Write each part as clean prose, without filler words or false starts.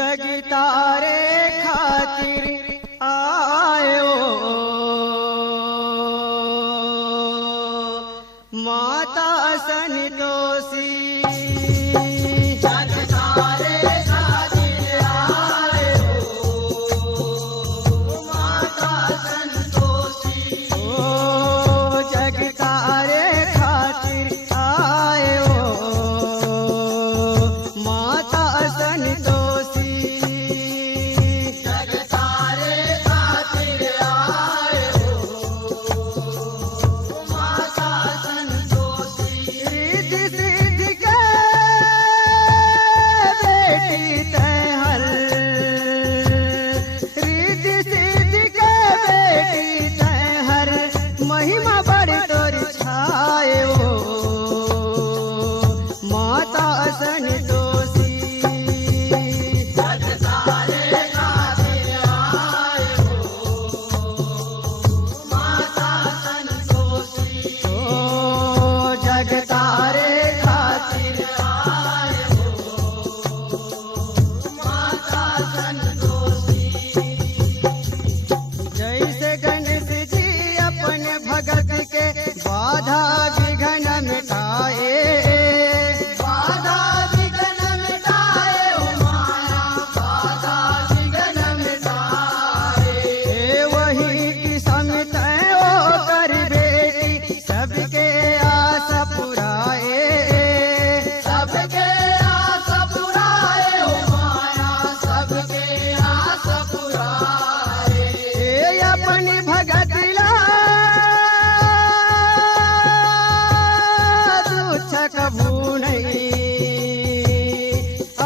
जग तारे खातिर आयो माता संतोषी। जग तारे खातिर आयो माता संतोषी। ओ जग तारे खातिर आयो माता संतोषी। महिमा बड़ी तोर छाए हो माता संतोषी। जग तारे खातिर आए हो माता संतोषी। ओ जग तारे खातिर आए हो माता संतोषी। जैसे गणेश जी अपने भगत के बाधा विघ्न मिटाए। बाधा विघ्न मिटाए ओ माया बाधा विघ्न मिटाए। वही की समित ओ कर बेटी सबके आस पुराए। सबके आस पुराए ओ माया सबके आस पुराए। अपनी भगत कभू नहीं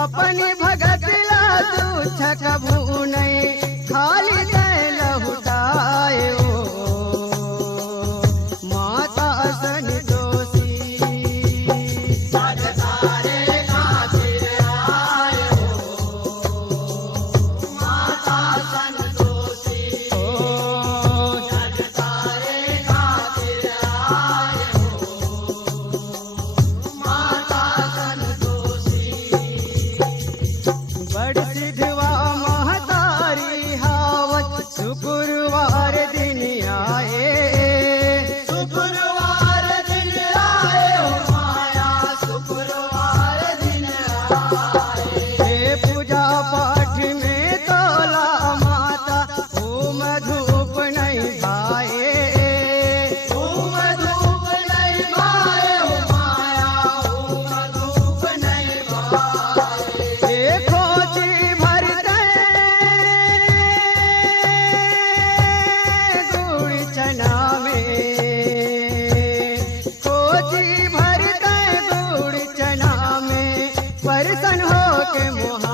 अपनी भगत ला तुच्छ कभू नहीं खाली दे लहुटाए हो माता संतोषी। जग तारे खातिर आए हो माता संतोषी। ओ जग तारे खातिर आए बड़ सिद्धवा महतारी हावत शुक्रवार दिन आए। शुक्रवार दिन आए हो माया शुक्रवार दिन आए। पूजा पाठ में तोला माता ओम धूप नहीं भाए। ओम धूप नहीं भाए हो माया ओम धूप नहीं भाए। खोजी भरते गुड़ चना में। खोजी भरते गुड़ चना में परसन हो के मुहा